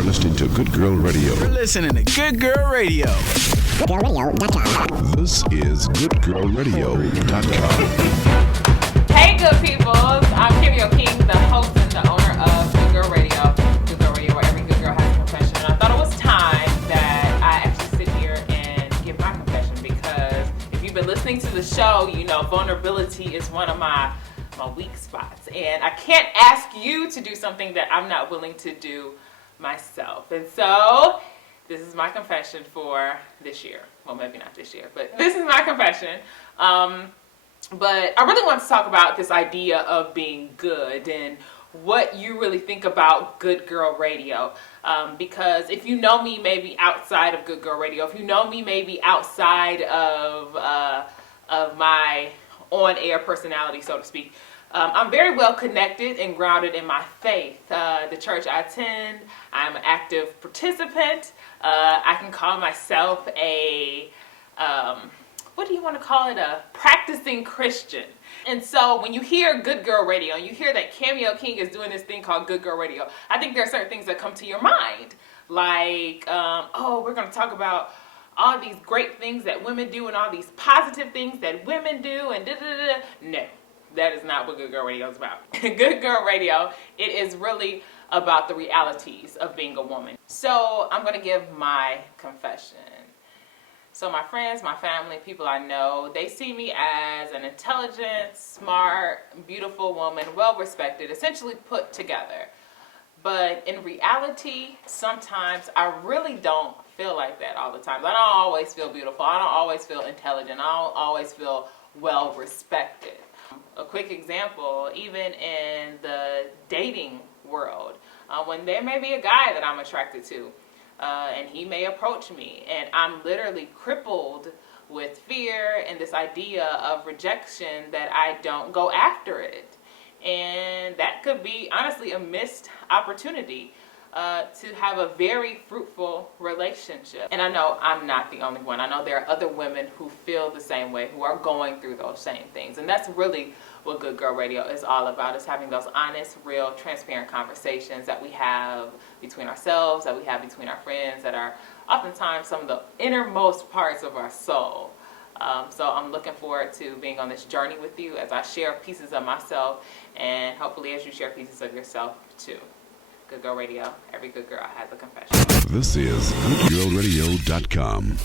are listening to Good Girl Radio. You're listening to Good Girl Radio. GoodGirlRadio.com. This is GoodGirlRadio.com. Hey, good people. I'm Kimmy O'King, the host and the owner of Good Girl Radio. Good Girl Radio, where every good girl has a confession. And I thought it was time that I actually sit here and give my confession, because if you've been listening to the show, you know vulnerability is one of my weak spots. And I can't ask you to do something that I'm not willing to do myself. And so this is my confession for this year. Well, maybe not this year, but this is my confession. But I really want to talk about this idea of being good and what you really think about Good Girl Radio. Because if you know me maybe outside of Good Girl Radio, if you know me maybe outside of my on-air personality, so to speak, I'm very well connected and grounded in my faith. The church I attend, I'm an active participant. I can call myself what do you want to call it? A practicing Christian. And so when you hear Good Girl Radio and you hear that Cammy O'King is doing this thing called Good Girl Radio, I think there are certain things that come to your mind. Like, we're going to talk about all these great things that women do and all these positive things that women do and da-da-da-da. No, that is not what Good Girl Radio is about. Good Girl Radio, it is really about the realities of being a woman. So I'm going to give my confession. So my friends, my family, people I know, they see me as an intelligent, smart, beautiful woman, well-respected, essentially put together. But in reality, sometimes I really don't feel like that all the time. I don't always feel beautiful. I don't always feel intelligent. I don't always feel well-respected. A quick example, even in the dating world, when there may be a guy that I'm attracted to, and he may approach me, and I'm literally crippled with fear and this idea of rejection that I don't go after it. And that could be, honestly, a missed opportunity to have a very fruitful relationship. And I know I'm not the only one. I know there are other women who feel the same way, who are going through those same things. And that's really what Good Girl Radio is all about, is having those honest, real, transparent conversations that we have between ourselves, that we have between our friends, that are oftentimes some of the innermost parts of our soul. So I'm looking forward to being on this journey with you as I share pieces of myself, and hopefully as you share pieces of yourself too. Good Girl Radio, every good girl has a confession. This is GoodGirlRadio.com.